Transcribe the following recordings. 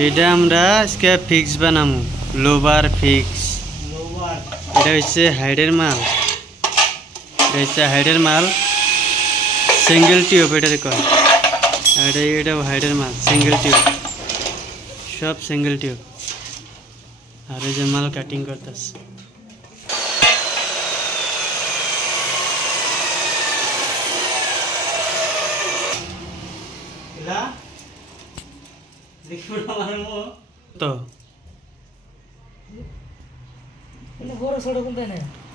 এটা আমরা আজকে ফিক্স বানামু লোবার ফিক্স। এটা হচ্ছে হাইডের মাল, সিঙ্গেল টিউব এটারে কয়। এটা হাইডের মাল সিঙ্গেল টিউব, সব সিঙ্গেল টিউব। আর এই যে মাল কাটিং করতেছে। তো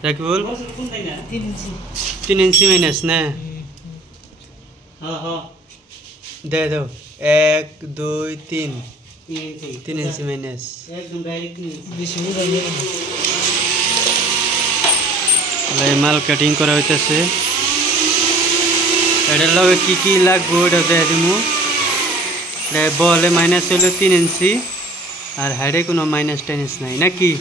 রাকিবুল 3 इंची माइनस ना दे दो 1 2 3 3 इंची माइनस माल काटिंग करा হইতাছে। এটার লগে কি কি লাগবে ওটা দিয়ে দিমু। বলে মাইনাস হইলো 3 इंची আর হাইডে কোনো মাইনাস টেনিস নাই নাকি।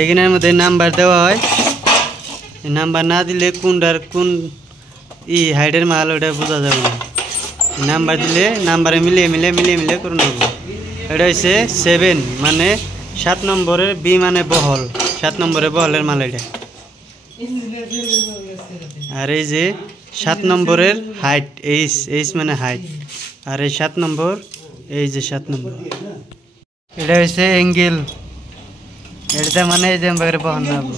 এখানের মধ্যে নাম্বার দেওয়া হয়, নাম্বার না দিলে কোনটার কোন হাইডের মাল ওটা বোঝা যাবে না। নাম্বার দিলে নাম্বারে মিলিয়ে মিলিয়ে মিলিয়ে মিলিয়ে করে নেব। এটা হচ্ছে 7 মানে 7 নম্বরের বি মানে বহল, 7 নম্বরের বহলের মাল এটা। আর এই যে 7 নম্বরের হাইট, এইচ মানে হাইট। আর এই 7 নম্বর, এই যে 7 নম্বর এটা হচ্ছে অ্যাঙ্গেল। এটা মানে এই যে আমাদের বহন নেব।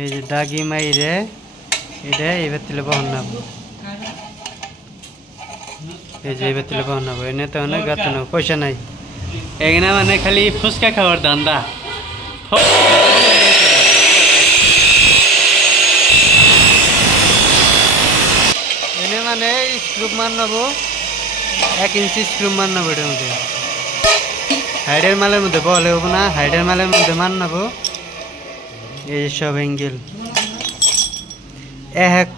এই যে দাগি মাইরে এটা এবার তুলে বহন নেব। এই যে এবার তুলে বহন নেব। এনে তো অনেক গাত নেব, পয়সা নাই। এখানে মানে খালি ফুচকা খাওয়ার ধান্দা। এনে মানে স্ক্রুপ মান নেবো, 1 इंची স্ক্রুপ মান নেবো। এটার মধ্যে হাইডের মালের মধ্যে বলে হবো না, হাইডের মালের মধ্যে মান নেবো। এই সব অ্যাঙ্গেল এক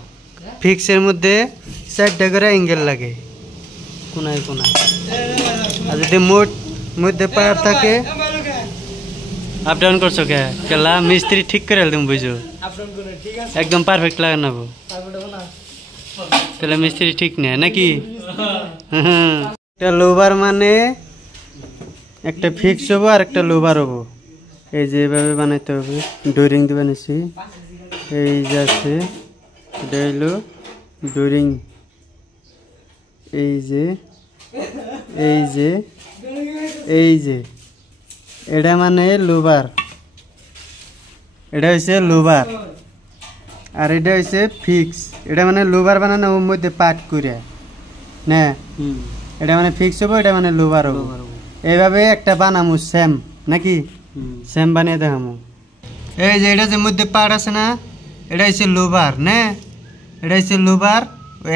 ফিক্সের মধ্যে 4টা করে অ্যাঙ্গেল লাগে কোনায় কোনায়। আর যদি মধ্যে পায়ার থাকে আপ ডাউন করছো কে কেলা মিস্ত্রি ঠিক করে তুমি বুঝো, একদম পারফেক্ট লাগে নেবো। তাহলে মিস্ত্রি ঠিক নেই নাকি। একটা লোবার মানে একটা ফিক্স হবো আর একটা লোবার হবো। এই যে এভাবে বানাইতে হবে। ডোরিং দিয়ে বানিয়েছি, এই যে আছে এটা হইলো ডোরিং। এই যে এই যে এই যে এটা মানে লোবার, এটা হচ্ছে লোবার। আর এটা হচ্ছে ফিক্স। এটা মানে লোবার বানানো ওর মধ্যে পাট করে না, এটা মানে ফিক্স হবো, এটা মানে লোবার হবো। এইভাবে একটা বানামু সেম নাকি, সেম বানিয়ে দেখামু। এই যে এটা যে মধ্যে পাট আছে না, এটা হচ্ছে লোবার না, এটা হচ্ছে লোবার।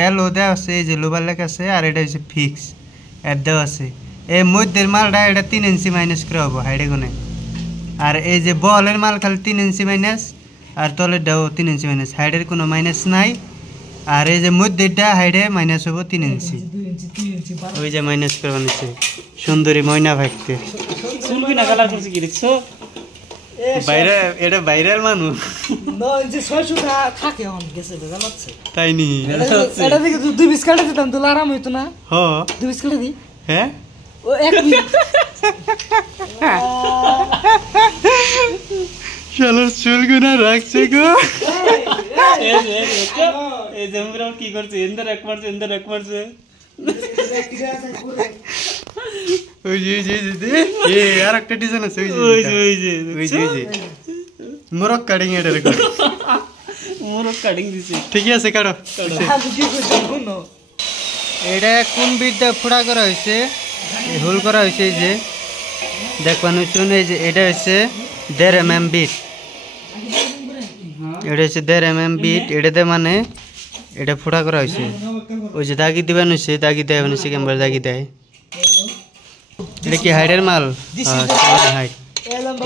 এল ও দেওয়া আছে, এই যে লোবার লেখা আছে। আর এটা হচ্ছে ফিক্স এর দেওয়া আছে। এই মধ্যের মালটা এটা 3 इंची মাইনাস করে হবো হাইডে গুনে। আর এই যে বলের মাল খালি 3 इंची মাইনাস, আর তলের ডাও 3 इंची মাইনাস, হাইডের কোনো মাইনাস নাই। আর এই যে মধ্যেরটা হাইডে মাইনাস হবো 3 इंची। ওই যে মাইনাস করে বানিয়েছে সুন্দরী ময়না ভাগতে। বাইরে এটা বাইরের মানুষ তাই নি। এটা থেকে 2 পিস কাটে দিতাম তো আরাম হইতো না। হ্যাঁ 2 পিস কাটে দি। হ্যাঁ ও এক মিনিট শালার চুলগুনা রাখছে গো। এই যে আমরা কি করছে, এন্দার এক মারছে। ওই যে এই আরেকটা ডিজাইন আছে, ওই যে মোরক কাটিং। এটা দেখো মোরক কাটিং দিছে। ঠিকই আছে, কাটো। এটা কোন বিটটা ফোড়া করা হয়েছে, হোল করা হয়েছে। এই যে দেখবানো শুনে, এই যে এটা হচ্ছে 1.5 mm বিট। এটা হচ্ছে 1.5 mm বিট। এটাতে মানে এটা ফোড়া করা হয়েছে। ওই যে দাগি দিবেন হয়েছে, দাগি দেয় হয়েছে, ক্যামেরা দাগি দেয়। এটা কি হাইডের মাল? হাইট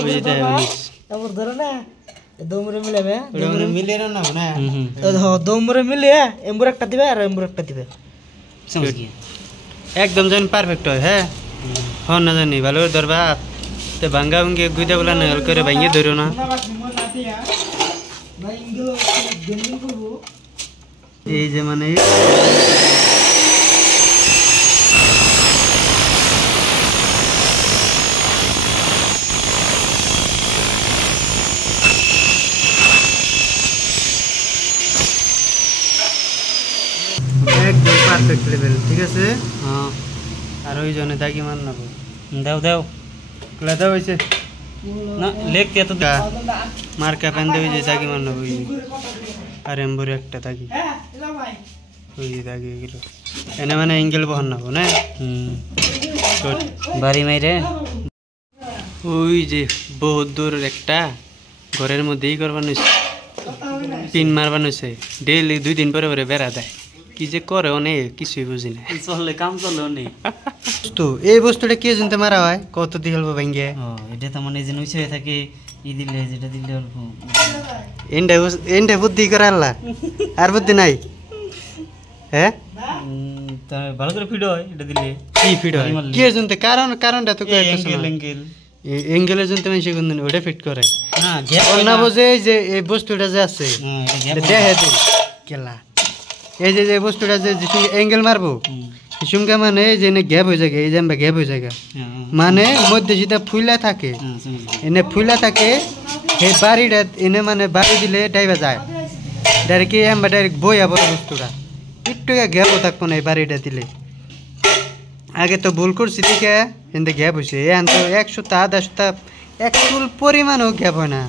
ওই যে দেয় হয়েছে। দমরে মিলাবে ওটা মানে মিলে না না দমরে মিলিয়ে এম্বুর একটা দিবে আর এম্বুর একটা দিবে समझ गया একদম যেন পারফেক্ট হয় হ্যাঁ হন না জানি ভালো করে ধরবা তে ভাঙ্গা ভাঙ্গি গুইদা বলা না করে ভাঙ্গি ধরো না এই যে মানে একদম পারফেক্ট লেভেল ঠিক আছে हाँ আর ওই জন্য দাগি মান না देव देव ক্লাদা হইছে ना लेक दिया तो মার্কা পেন দেই যে দাগি মান না ওই আর এমবরে একটা দাগি ওই যে দাগি গেল এনে মানে অ্যাঙ্গেল বহন না না গুড बारी में रे ওই যে বহুত দূর একটা ঘরের মধ্যেই করবানো পিন মারবানো ডেইলি 2 দিন পরে পরে বেড়া দেয় কি যে করে অনেক কিছুই বুঝি না চলে কাম চলে নেই তো এই বস্তুটা কে জানতে মারা হয় কত দিয়ে হলবো ভাঙ্গে ও এটা তো মানে যে নইছে থাকে ই দিলে যেটা দিলে অল্প এন্ডে বুদ্ধি করে আল্লাহ আর বুদ্ধি নাই হ্যাঁ তা ভালো করে ফিড হয় এটা দিলে কি ফিট হয় কে জানতে কারণটা তো অ্যাঙ্গেল অ্যাঙ্গেলের জন্য মানে সে কোন ওটা ফিট করে না গ্যাপ অন্য বোঝে যে এই বস্তুটা যে আছে এটা দেখে তো কেলা এই যে বস্তুটা যে অ্যাঙ্গেল মারবো সুমকা মানে যে গ্যাপ হয়ে যায় এই যে গ্যাপ হয়ে যায় মানে মধ্যে যেটা ফুলা থাকে এনে ফুলা থাকে এই বাড়িটা এনে মানে বাড়ি দিলে ডাইবা যায় ডাইরেক্ট এমবা ডাইরেক্ট বইয়া বড় বস্তুটা একটু গ্যাপও থাকবো না এই বাড়িটা দিলে আগে তো ভুল করছি দিকে এতে গ্যাপ হয়েছে এখন তো 100টা 10টা এক চুল পরিমাণও গ্যাপ হয় না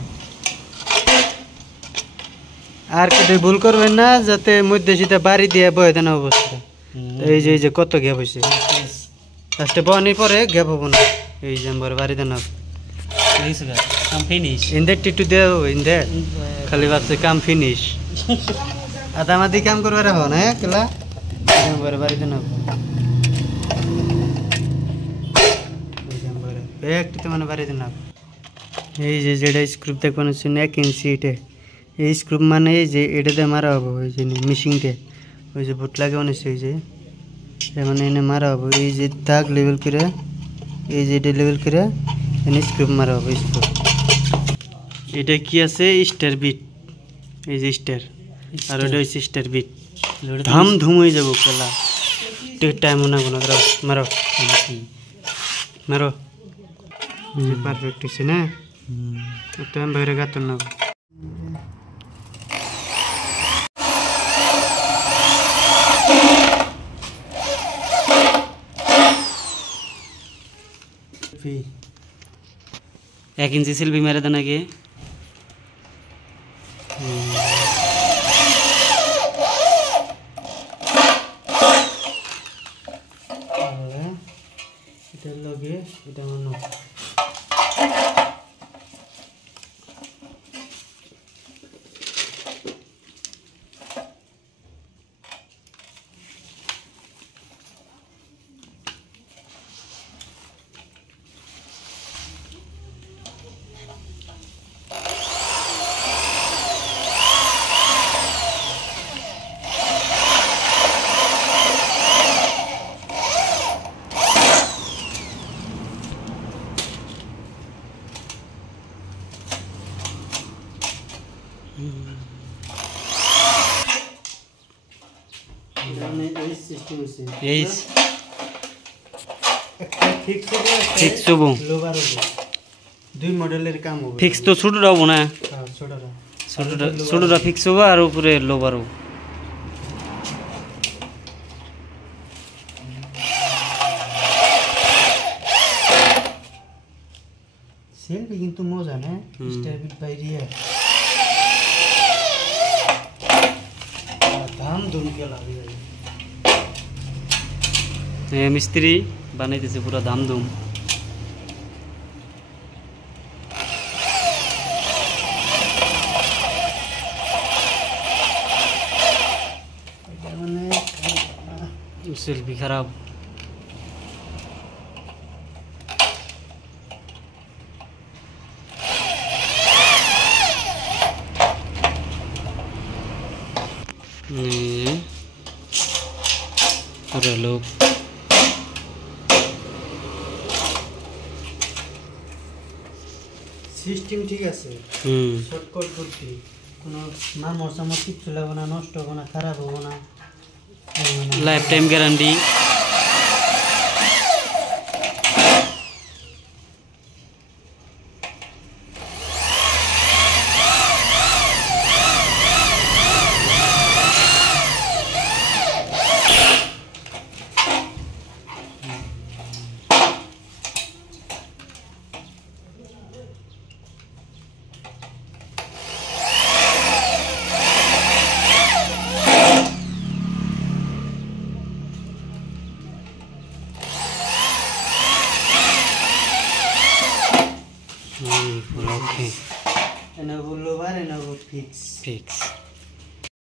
আর কেটে ভুল করবেন না যাতে মধ্যে সেটা বাড়ি দিয়ে বয়ে দেন অবস্থা এই যে কত গ্যাপ হয়েছে লাস্টে বনের পরে গ্যাপ হবো না এই যে আমার বাড়ি দেন কাম ফিনিশ ইন্দে টিটু দেও ইন্দে খালি ভাবছে কাম ফিনিশ আদামাদি কাম করবার হো না কেলা আমার বাড়ি দেন একটু মানে বাড়ি দেন এই যে যেটা স্ক্রুপ দেখবেন 1 ইঞ্চি এটা এই স্ক্রুপ মানে এই যে এটাতে মারা হবো ওই যে মিশিংতে ওই যে বুট লাগে অনেক ওই যে মানে এনে মারা হবো এই যে দাগ লেভেল করে এই যে এটা লেভেল করে এনে স্ক্রুপ মারা হবো স্ক্রুপ এটা কি আছে স্টার বিট এই যে স্টার আর ওটা হচ্ছে স্টার বিট ধাম ধুম হয়ে যাবো খেলা টাইম না কোনো মারো মারো পারফেক্ট হচ্ছে না টাইম বাইরে গাতন না एक इंची सिल भी मेरे देना के এটা লগে এটা মনো फिक्स होबो দুই মডেলের কাম হবে फिक्स तो छोटो रहबो ना ছোটটা छोटो फिक्स होबो আর উপরে লোবার হবে সেলফি কিন্তু মজা না স্টার বিট বাইরে দাম দুন কে লাগে মিস্ত্রি বানাইতেছে পুরো দামদুম সেলফি খারাপ পুরো লোক সিস্টেম ঠিক আছে শর্টকাট করছি কোনো মামর সামর কিচ্ছু লাগবে না নষ্ট হবে না খারাপ হবে না লাইফ টাইম গ্যারান্টি এনে বললো বার এনে ফিক্স ফিক্স